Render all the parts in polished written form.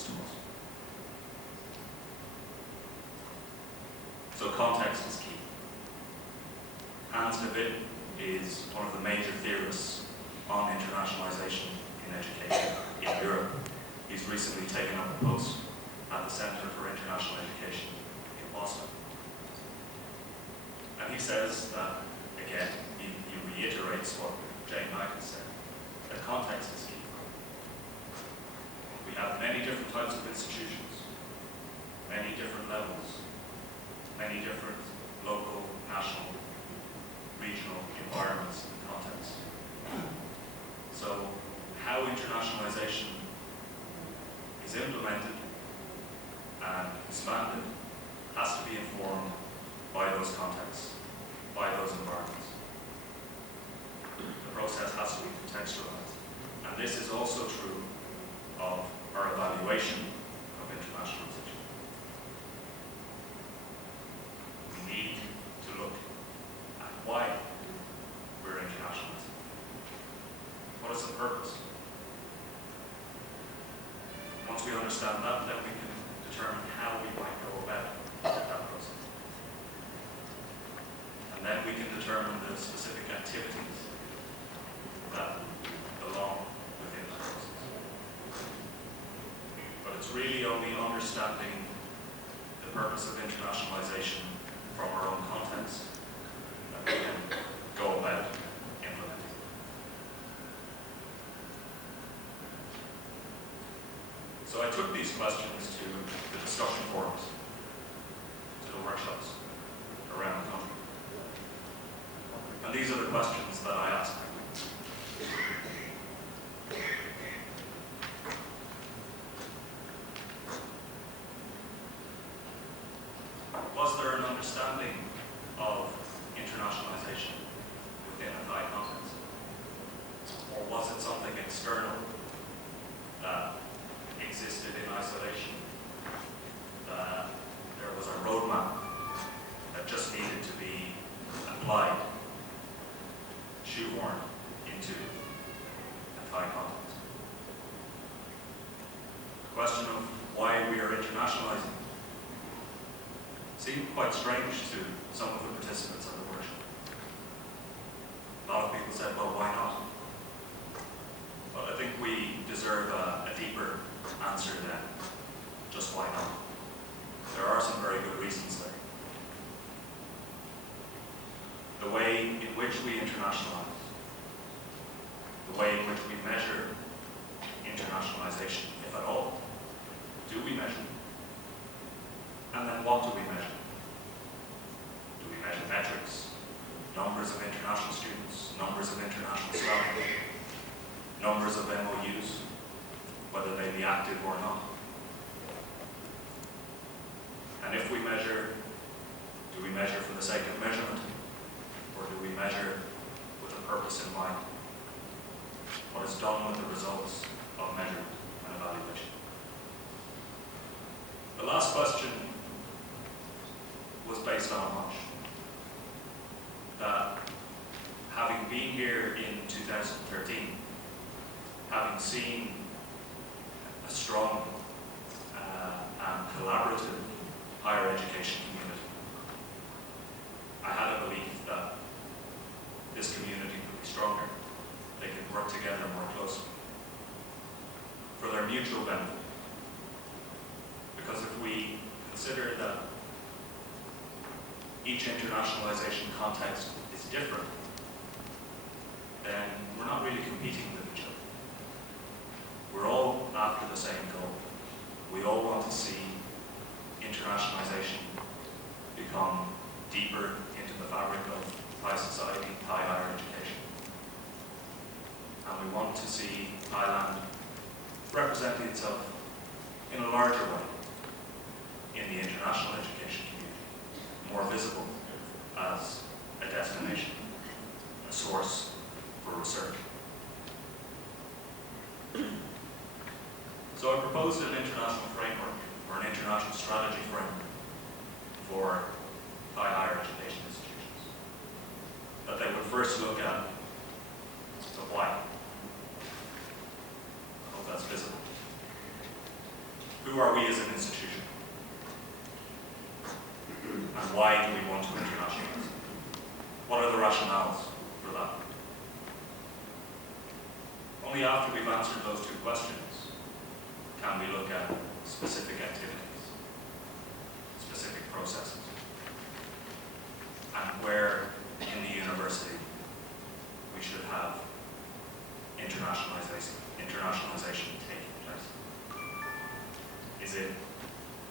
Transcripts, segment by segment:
means to us. So context is key. Hans de Wit is one of the major theorists on internationalization in education in Europe. He's recently taken up a post at the Center for International Education in Boston. And he says that, again, he reiterates what Jane Knight has said, that context is key. We have many different types of institutions, many different levels, many different local, national, regional environments and contexts. So how internationalization is implemented and expanded has to be informed by those contexts, by those environments. The process has to be contextualized. And this is also true of our evaluation of internationalization. We need to look at why we're internationalizing. What is the purpose? Once we understand that, then we can determine how we might go about that process. And then we can determine the specific activities that belong within that process. But it's really only understanding the purpose of internationalization from our own context that we can go about implementing. So I took these questions to the discussion forums, to the workshops around the country. And these are the questions that I asked. Was there an understanding of internationalization within a Thai context? Or was it something external that existed in isolation? That there was a roadmap that just needed to be applied, shoehorned into a Thai context? The question of why we are internationalizing seemed quite strange to some of the participants of the workshop. A lot of people said, well, why not? But I think we deserve a deeper answer than just why not. There are some very good reasons there. The way in which we internationalize, the way in which we measure internationalization, if at all. Do we measure? And then what do we measure? Do we measure metrics? Numbers of international students, numbers of international staff, numbers of MOUs, whether they be active or not? And if we measure, do we measure for the sake of measurement? Or do we measure with a purpose in mind? What is done with the results of measurement and evaluation? The last question was based on a hunch. That having been here in 2013, having seen a strong and collaborative higher education community, I had a belief that this community could be stronger. They could work together more closely for their mutual benefit. Because if we consider that each internationalization context is different, then we're not really competing with each other. We're all after the same goal. We all want to see internationalization become deeper into the fabric of Thai society, Thai higher education. And we want to see Thailand represent itself in a larger way in the international education community, more visible as a destination, a source for research. So I proposed an international framework, or an international strategy framework for Thai higher education institutions. That they would first look at the why. I hope that's visible. Who are we as an institution? And why do we want to internationalize? What are the rationales for that? Only after we've answered those two questions can we look at specific activities, specific processes, and where in the university we should have internationalization taking place. Is it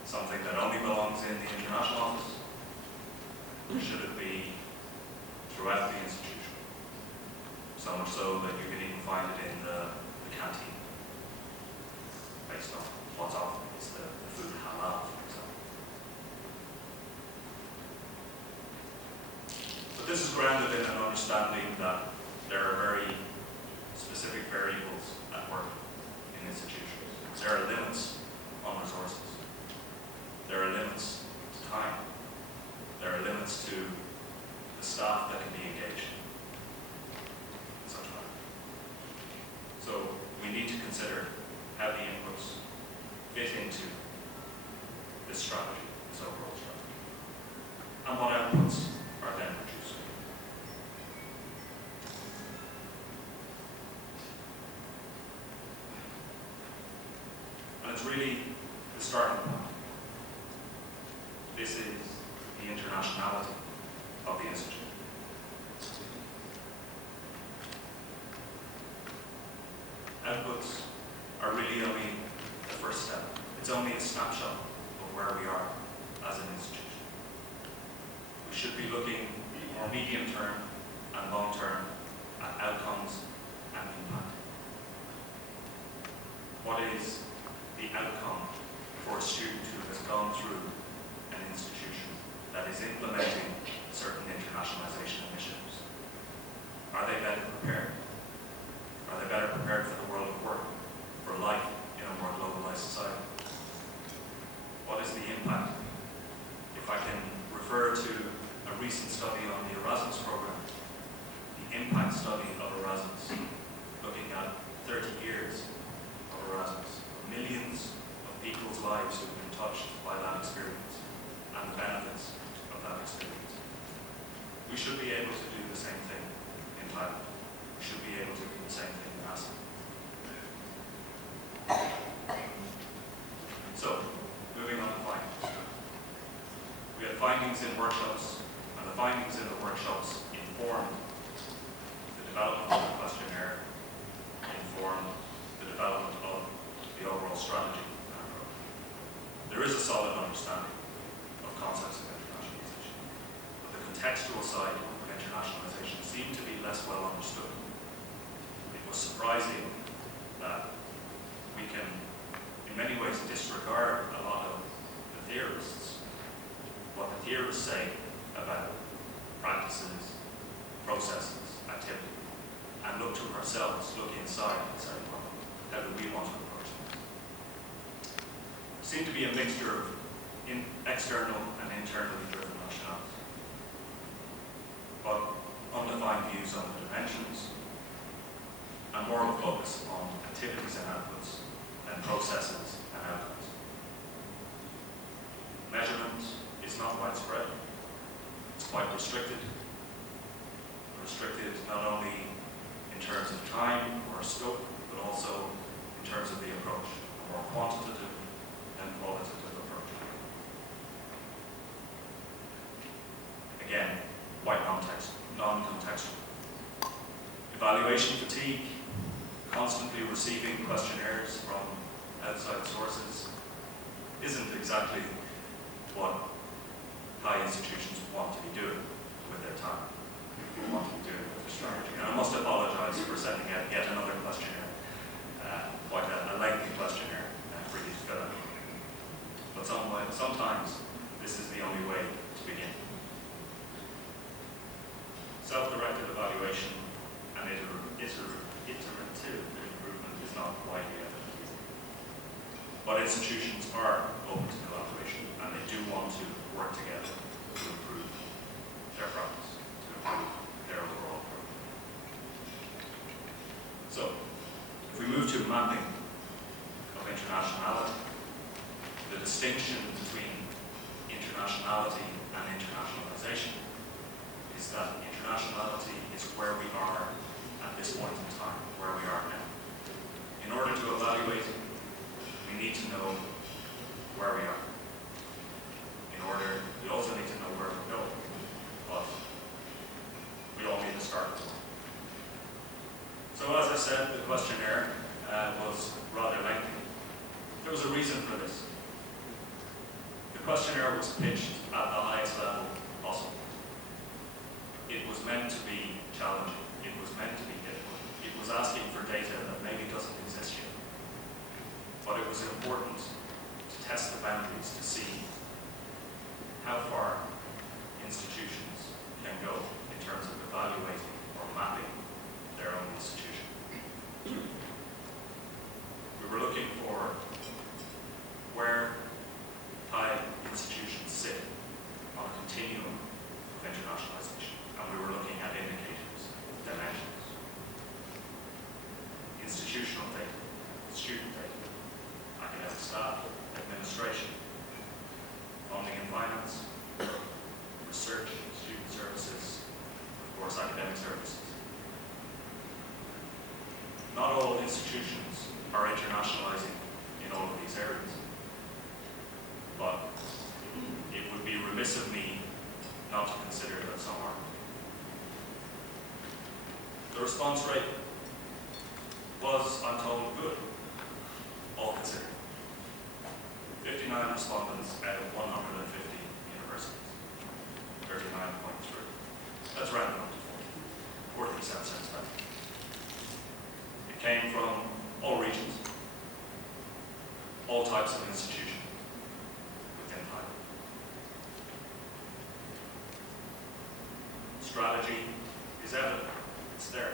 something that only belongs in the international office? Or should it be throughout the institution? So much so that you can even find it in the canteen, based on what's offered. Is the food halal, for example? But this is grounded in an understanding that there are very specific variables at work in institutions. There are limits on resources. There are limits to time. There are limits to the staff that can be engaged in such a matter. So we need to consider how the inputs fit into this strategy, this overall strategy, and what outputs are then produced. And it's really the starting point. This is the internationality of the institute. Outputs are really only the first step. It's only a snapshot of where we are as an institution. We should be looking more medium term and long term at outcomes and impact. What is the outcome for a student who has gone through an institution that is implementing certain internationalization initiatives? Are they better prepared? Are they better prepared for the world of work, for life in a more globalized society? What is the impact? If I can refer to a recent study on the Erasmus program, the impact study of Erasmus, looking at 30 years of Erasmus, millions of people's lives who have been touched by that experience and the benefits of that experience. We should be able to do the same thing in Thailand. We should be able to do the same thing in ASEAN. So, moving on to findings. We had findings in workshops, and the findings in the workshops informed the development of the questionnaire, informed the development of the overall strategy and approach. There is a solid understanding of concepts of internationalization, but the contextual side of internationalization seemed to be less well understood. It was surprising that we can, in many ways, disregard a lot of the theorists, what the theorists say about practices, processes, activity, and look to ourselves, look inside and say, well, how do we want to approach this? Seemed to be a mixture of external and internally driven rationales, but undefined views on the dimensions, and more of a focus on activities and outputs than processes and outcomes. Measurement is not widespread. It's quite restricted. Restricted not only in terms of time or scope, but also in terms of the approach, a more quantitative than qualitative approach. Again, quite non-contextual. Evaluation fatigue, constantly receiving questionnaires from outside sources, isn't exactly what high institutions want to be doing with their time, want to be doing with their strategy. And I must apologize for sending out yet another questionnaire, quite a lengthy questionnaire for you to fill out. But sometimes this is the only way to begin. Self-directed evaluation and iterative improvement is not widely evident. But institutions are open to collaboration, and they do want to work together to improve their practice, to improve their overall program. So, if we move to mapping of internationality, distinction between internationality and internationalization is that internationality is where we are at this point in time, where we are now. In order to evaluate, we need to know where we are. We also need to know where we're going, but we all need to start with one. So as I said, the questionnaire was rather lengthy. There was a reason for this. The questionnaire was pitched at the highest level possible. It was meant to be challenging. It was meant to be difficult. It was asking for data that maybe doesn't exist yet. But it was important to test the boundaries to see how far institutions can go in terms of evaluating or mapping their own institution. We were looking for where Thai institutions sit on a continuum of internationalization, and we were looking at indicators, dimensions, institutional data, student data, academic staff, administration, funding and finance, research, student services, of course academic services. Not all institutions are internationalizing in all of these areas, but it would be remiss of me not to consider that some are. The response rate was, I'm told, good, all considered. 59 respondents out of 150 universities, 39.3. That's rounded up to 40, 47 cents back. It came from all regions, all types of institutions within Thailand. Strategy is evident, it's there.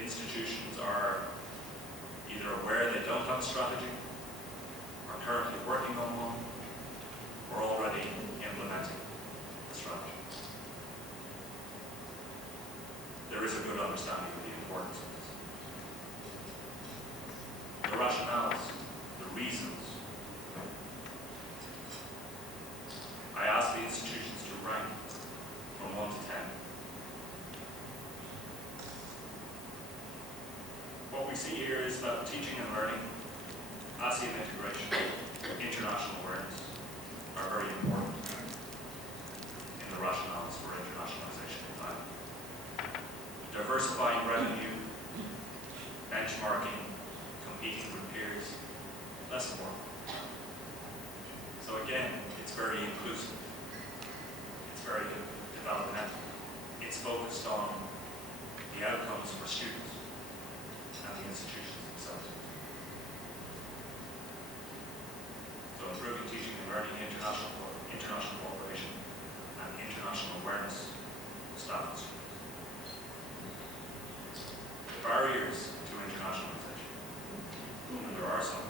Institutions are either aware they don't have a strategy, are currently working on one, or already implementing a strategy. There is a good understanding of the importance of this. The rationales, the reasons. I asked the institutions to rank from 1 to 10. What we see here is that teaching and learning, ASEAN integration, international awareness are very important in the rationales for internationalization in Thailand. Diversifying revenue, benchmarking, competing with peers, less important. So again, it's very inclusive. It's very developmental. It's focused on the outcomes for students and the institutions themselves. So improving teaching and learning, international cooperation, and international awareness of staff and students. The barriers to internationalization, and there are some.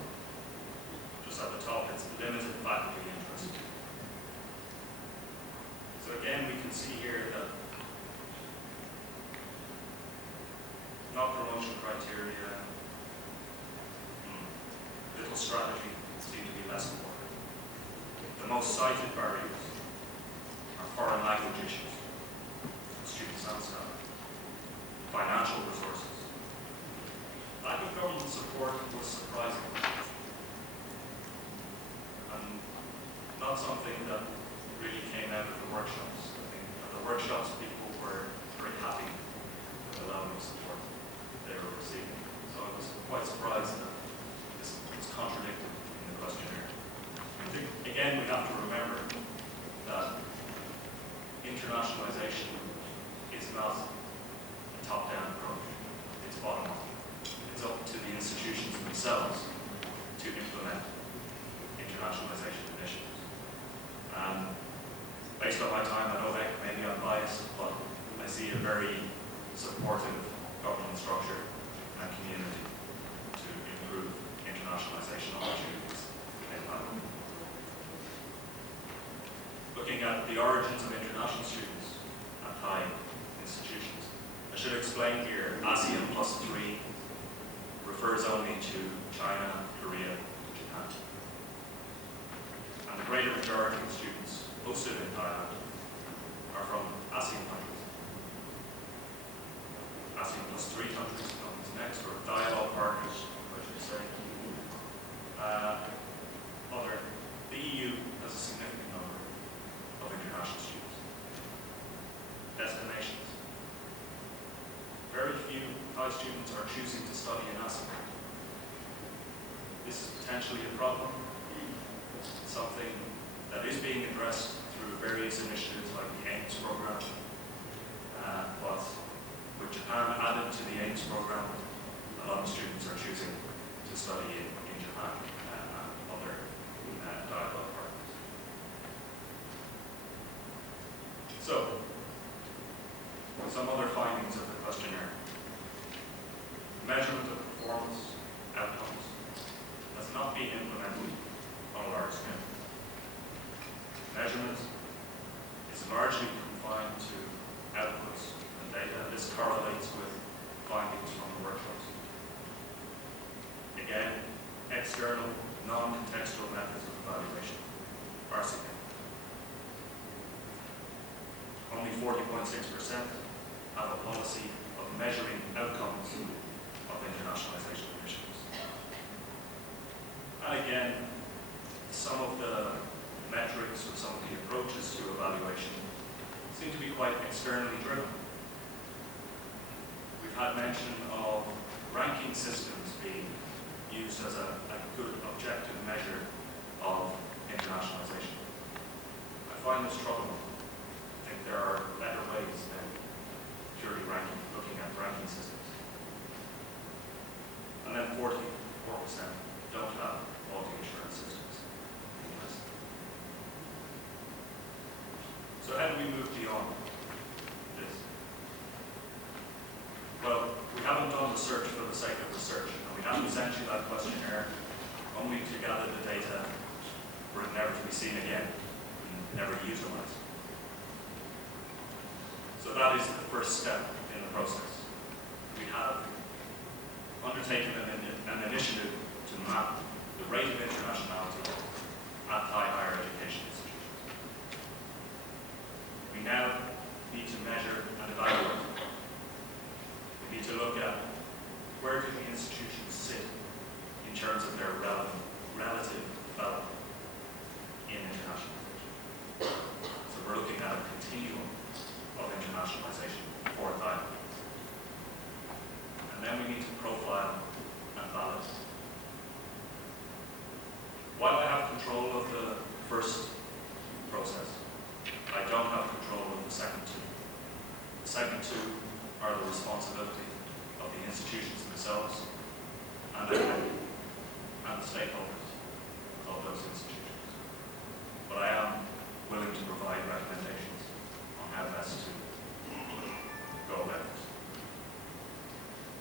Just at the top, it's limited faculty interest. So again, we can see here that not promotion criteria, little strategy seem to be less important. The most cited barriers are foreign language issues, students and staff, financial resources. Lack of government support was surprising, and not something that really came out of the workshops. I think at the workshops people were very happy with the level of support they were receiving. So I was quite surprised that this was contradicted in the questionnaire. I think, again, we have to remember that internationalization is not a top-down approach. It's bottom-up. It's up to the institutions themselves to implement internationalization initiatives. And based on my time at OVEC, maybe I'm biased, but I see a very supportive government structure and community to improve internationalization opportunities in Thailand. Looking at the origins of international students at Thai institutions, I should explain here, ASEAN plus 3 refers only to China, Korea, and Japan. hosted in Thailand are from ASEAN countries. ASEAN plus 3 countries comes next, or dialogue partners, I should say. The EU has a significant number of international students. Destinations. Very few Thai students are choosing to study in ASEAN. This is potentially a problem, something that is being addressed through various initiatives like the AIMS program, but with Japan added to the AIMS program, a lot of students are choosing to study in Japan and other dialogue partners. So, some other findings of the questionnaire. Measurement of performance outcomes has not been implemented on a large scale. Measurement is largely confined to outputs and data, and this correlates with findings from the workshops. Again, external, non-contextual methods of evaluation are significant. Only 40.6% have a policy of measuring outcomes of internationalization initiatives. And again, some of the metrics or some of the approaches to evaluation seem to be quite externally driven. We've had mention of ranking systems being used as a good objective measure of internationalization. I find this troubling. I think there are better ways than purely looking at ranking systems. And then 44% don't have quality assurance systems in the US. So how do we move beyond this? Well, we haven't done research for the sake of research, and we haven't sent you that questionnaire only to gather the data for it never to be seen again and never utilized. So that is the first step in the process. We have undertaken an initiative to map the rate of internationality at Thai higher education institutions. We now need to measure and evaluate. We need to look at where do the institutions sit in terms of their relative development in internationalization. So we're looking at a continuum of internationalization for Thailand. And then we need to profile and balance. While I have control of the first process, I don't have control of the second two. The second two are the responsibility of the institutions themselves and the stakeholders of those institutions. But I am willing to provide recommendations on how best to go about it.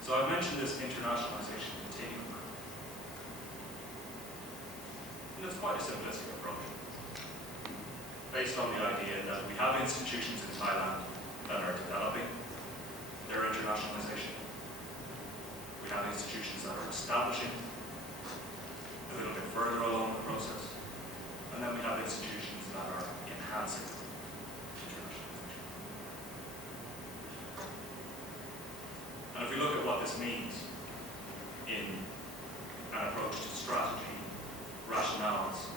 So I've mentioned this internationalization continuum. And it's quite a simplistic approach, based on the idea that we have institutions in Thailand that are developing their internationalization. We have institutions that are establishing a little bit further along the process. And then we have institutions that are enhancing internationalization. And if we look at what this means in an approach to strategy, rationales,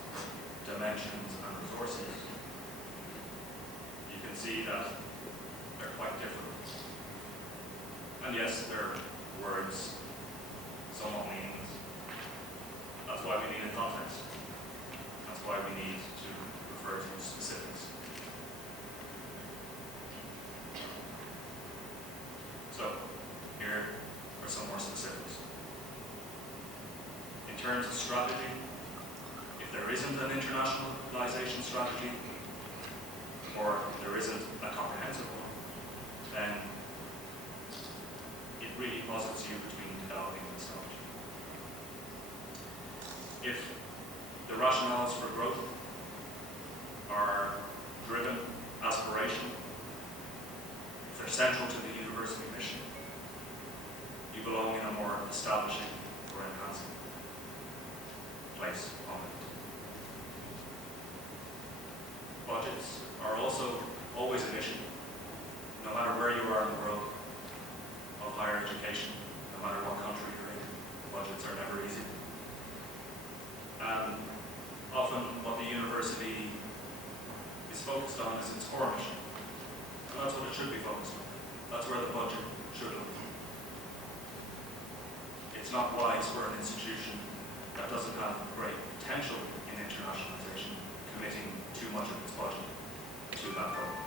dimensions, and resources, you can see that they're quite different. And yes, they're words, somewhat meaningless. That's why we need a context. That's why we need to refer to specifics. So, here are some more specifics. In terms of strategy, if there isn't an internationalization strategy, or there isn't a comprehensive one, then it really posits you between developing and establishing. If the rationales for growth are driven, aspirational, if they're central to the university mission, you belong in a more establishing or enhancing place on it. Budgets always an issue. No matter where you are in the world of higher education, no matter what country you're in, budgets are never easy. And often what the university is focused on is its core mission. And that's what it should be focused on. That's where the budget should look. It's not wise for an institution that doesn't have great potential in internationalization committing too much of its budget to that program.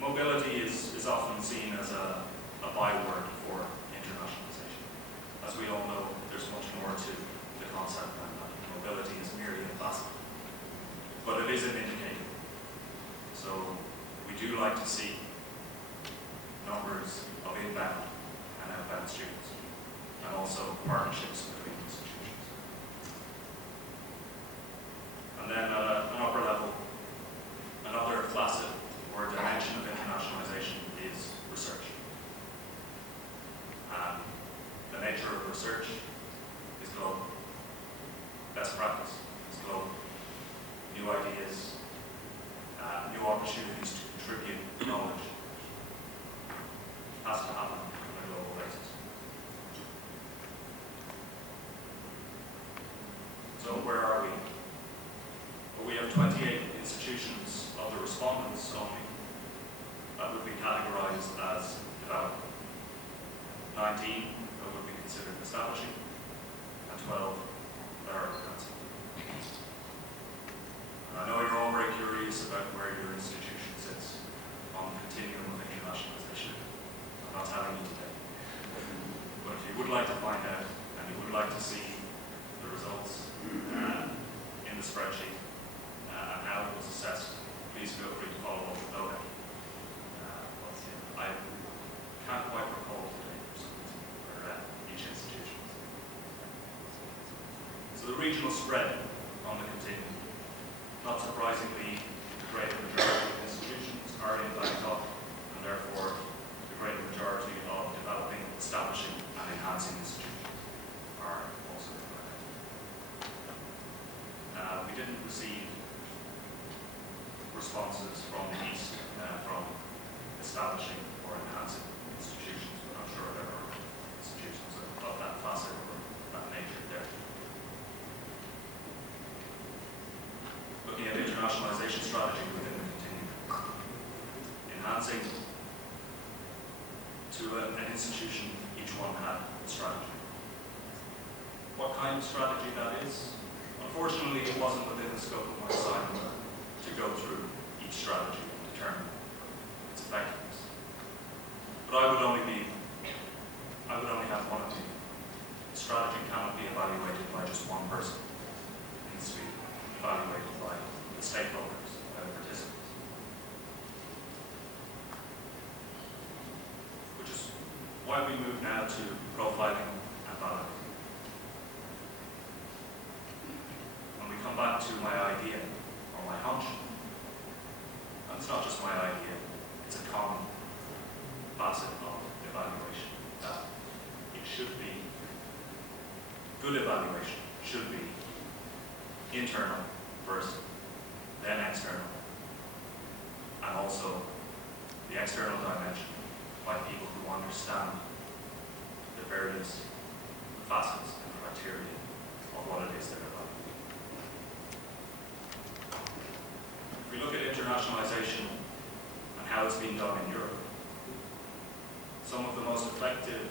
Mobility is often seen as a byword for internationalization. As we all know, there's much more to the concept than that. Mobility is merely a facet. But it is an indicator. So we do like to see numbers of inbound and outbound students, and also partnerships between institutions. And then at an upper level, another facet or dimension of internationalization is research. And the nature of research is global. Best practice is global. New ideas, new opportunities to contribute knowledge has to happen on a global basis. So where are we? Well, we have 28 institutions of the respondents only that would be categorized as developing. 19 that would be considered establishing, and 12 that are advancing. And I know you're all very curious about where your institution sits on the continuum of internationalization. I'm not telling you today. But if you would like to find out, and you would like to see the results in the spreadsheet and how it was assessed, please feel free to follow up with Logan. I can't quite recall today for each institution. So the regional spread on the continuum. Not surprisingly, the great majority of institutions are in Bangkok, and therefore the great majority of developing, establishing, and enhancing institutions are also in Bangkok. We didn't receive responses from the East from establishing or enhancing institutions, but I'm sure there are institutions of that facet or that nature there. Looking at internationalization strategy within the continuum. Enhancing to an institution, each one had a strategy. What kind of strategy that is? Unfortunately, it wasn't within the scope of my assignment to go through each strategy and determine its effectiveness. But I would only have one opinion. The strategy cannot be evaluated by just one person. It needs to be evaluated by the stakeholders, by the participants. Which is why we move now to profiling and validating. When we come back to my idea, or my hunch, and it's not just my idea, it's a common facet of evaluation, that it should be, good evaluation should be internal first, then external, and also the external dimension by people who understand the various facets and criteria of what it is they're evaluating. If we look at internationalization and how it's being done in Europe, some of the most effective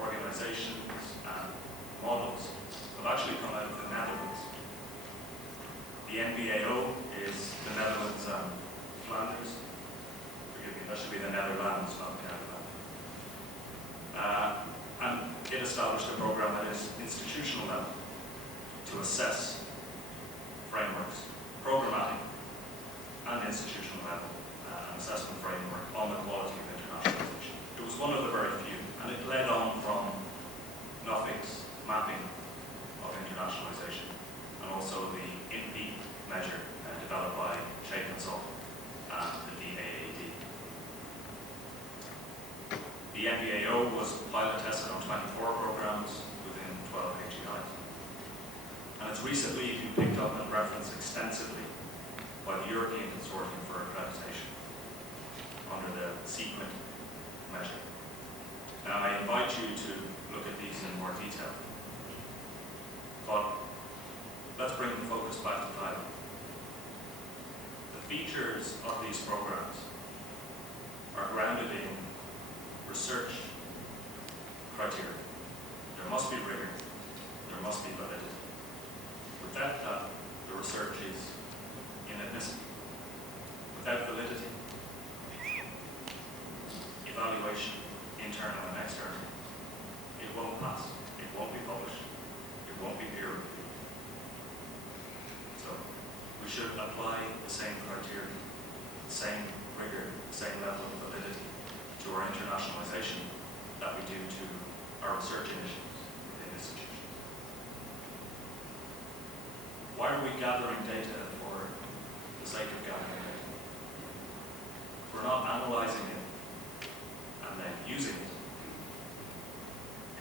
organizations and models have actually come out of the Netherlands. The NBAO is the Netherlands and Flanders. Forgive me, that should be the Netherlands, not the Netherlands. And it established a program at its institutional level to assess frameworks, programmatic and institutional level, an assessment framework on the quality of internationalization. It was one of the very few, and it led on from NOFIC's mapping of internationalization, and also the INPI measure developed by Shea Consult and the DAAD. The NBAO was pilot tested on 24 programs within 12 HEIs. And it's recently been picked up and referenced extensively by the European Consortium for Accreditation under the sequent measure. Now, I invite you to look at these in more detail, but let's bring the focus back to Thailand. The features of these programs are grounded in research criteria. There must be rigor, there must be validity. Without that, the research is inadmissible. Without validity, evaluation, internal and external, it won't pass. It won't be published. It won't be peer reviewed. So we should apply the same criteria, the same rigor, the same level of validity to our internationalization that we do to our research initiatives within institutions. Why are we gathering data for the sake of gathering data? We're not analyzing it and then using it.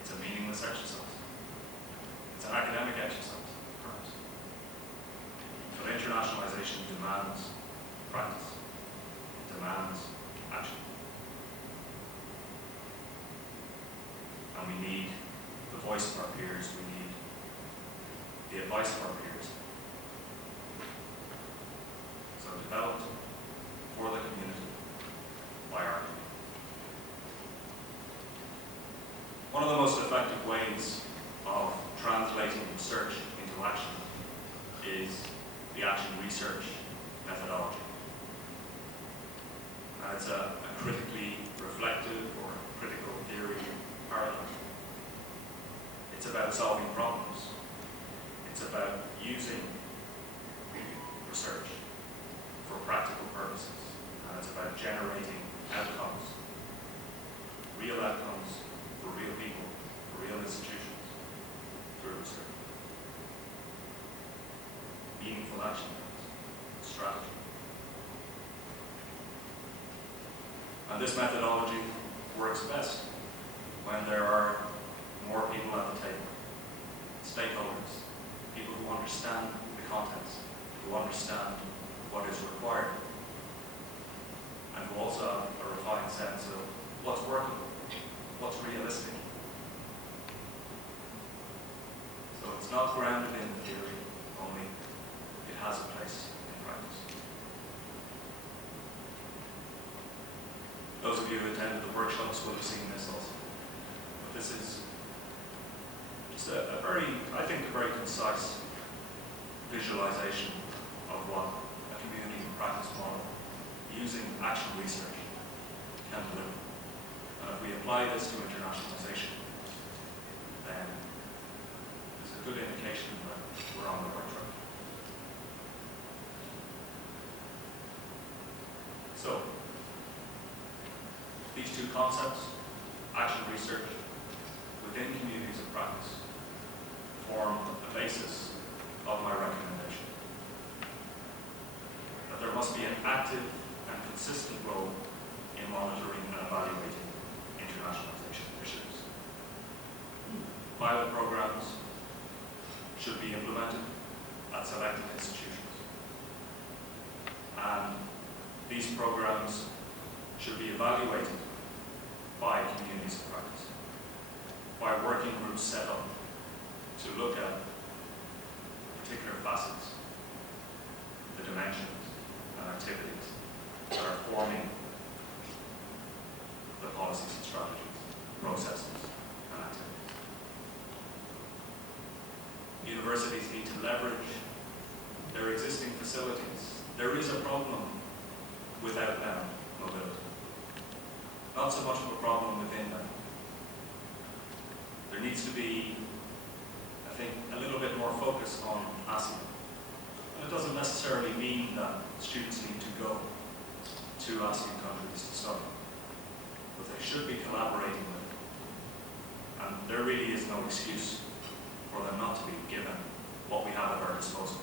It's a meaningless exercise. It's an academic exercise, perhaps. But internationalization demands practice. It demands action. And we need the voice of our peers. We need the advice of our peers. So developed for the community by our community. One of the most effective ways of translating research into action is the action research methodology. And it's a critically reflective or critical theory paradigm. It's about solving problems. It's about using research for practical purposes. And it's about generating outcomes, real outcomes for real people, for real institutions, through research. Meaningful action plans, strategy. And this methodology works best when there are more people at the table, stakeholders, people who understand the context, who understand what is required, and who also have a refined sense of what's workable, what's realistic. So it's not grounded in the theory only, it has a place in practice. Those of you who attended the workshops will have seen this also. But this is just a very, I think, a very concise visualization of what a community practice model using action research can deliver. And if we apply this to internationalization, then there's a good indication that we're on the right track. So, these two concepts, action research within communities of practice, form the basis of my recommendation. That there must be an active and consistent role in monitoring and evaluating internationalization initiatives. Pilot programs should be implemented at selected institutions. And these programs should be evaluated by communities of practice, by working groups set up to look at particular facets, the dimensions and activities that are forming the policies and strategies, processes and activities. Universities need to leverage their existing facilities. There is a problem with outbound mobility. Not so much of a problem within them. There needs to be, I think, a little bit more focus on ASEAN. And it doesn't necessarily mean that students need to go to ASEAN countries to study, but they should be collaborating with them. And there really is no excuse for them not to be given what we have at our disposal.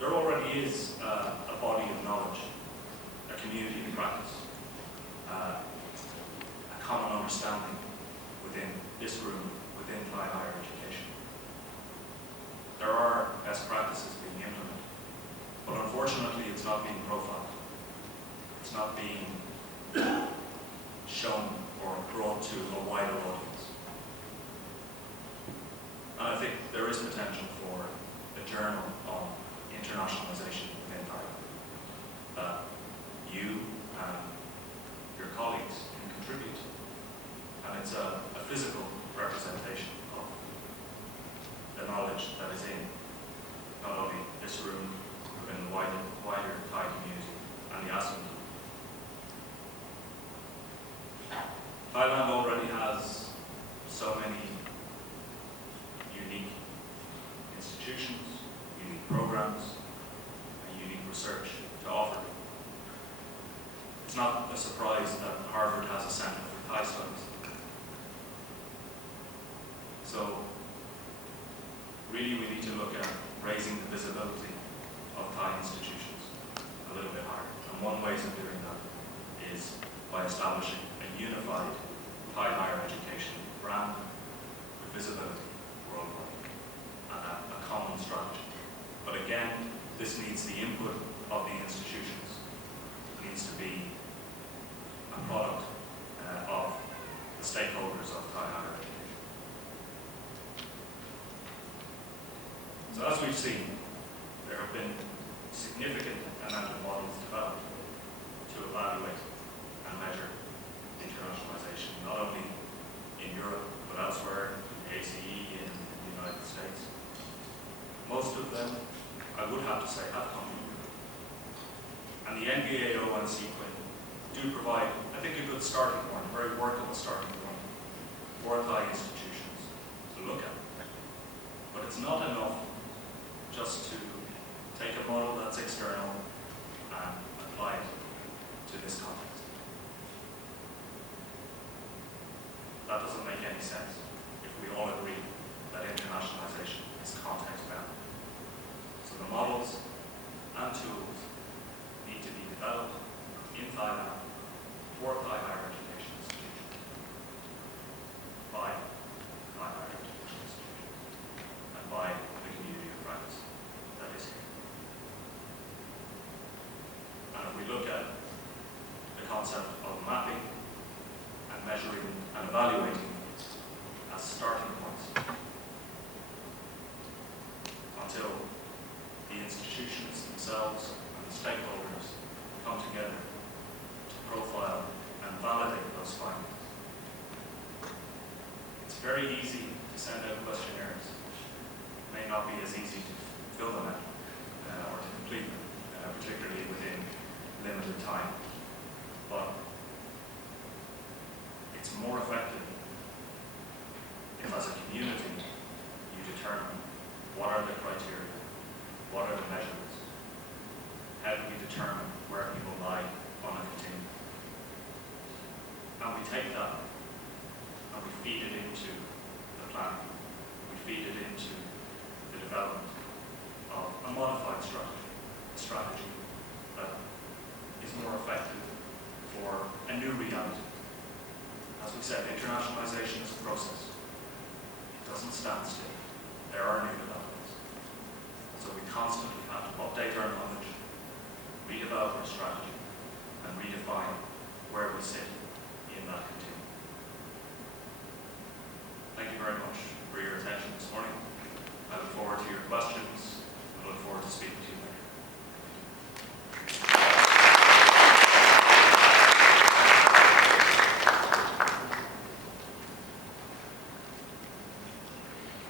There already is a body of knowledge, a community of practice, a common understanding within this room, within Thai higher education. there are best practices being implemented, but unfortunately it's not being profiled. It's not being shown or brought to a wider audience. And I think there is potential for a journal on internationalisation within Thailand that you and your colleagues can contribute to. And it's a physical representation of the knowledge that is in not only this room, but in the wider Thai community and the ASEAN. Thailand already has so many unique institutions, unique programs, and unique research to offer. It's not a surprise that Harvard has a Center for Thai Studies. So, really we need to look at raising the visibility of Thai institutions a little bit higher. And one way of doing that is by establishing a unified Thai higher education brand with visibility worldwide and a common strategy. But again, this needs the input of the institutions. It needs to be a product of the stakeholders of Thai higher education. So as we've seen, there have been significant amount of models developed to evaluate and measure internationalization, not only in Europe, but elsewhere, in the ACE, in the United States. Most of them, I would have to say, have come from Europe. And the NBAO and CQUIN do provide, I think, a good starting point, a very workable starting point for Thai institutions to look at. But it's not enough just to take a model that's external and apply it to this context. That doesn't make any sense if we all agree that internationalization is context-bound. So the models and tools need to be developed in Thailand for Thai higher education institutions, by Thai higher education institutions, and by the community of practice that is here. And if we look at the concept of mapping and measuring and evaluating as starting points until the institutions themselves and the stakeholders come together to profile and validate those findings. It's very easy to send out questionnaires. It may not be as easy to fill them out or to complete them, particularly within limited time. But it's more effective if, as a community, you determine what are the criteria, what are the measurements, how do we determine where people lie on a continuum. And we take that and we feed it into the plan. We feed it into the development of a modified strategy, a strategy that is more effective for a new reality. As we said, internationalization is a process. It doesn't stand still. There are new developments. So we constantly have to update our knowledge, redevelop our strategy, and redefine where we sit in that continuum. Thank you very much for your attention this morning. I look forward to your questions. I look forward to speaking to you later.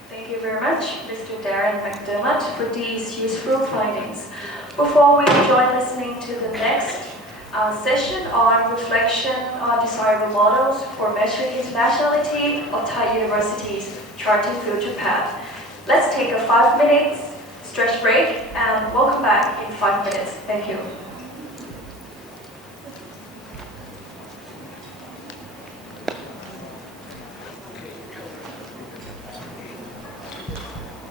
Thank you very much, Mr. Darren McDermott, for these useful findings. Before we join listening to the next session on reflection on desirable models for measuring internationality of Thai universities charting future path, let's take a 5 minutes stretch break and welcome back in 5 minutes. Thank you.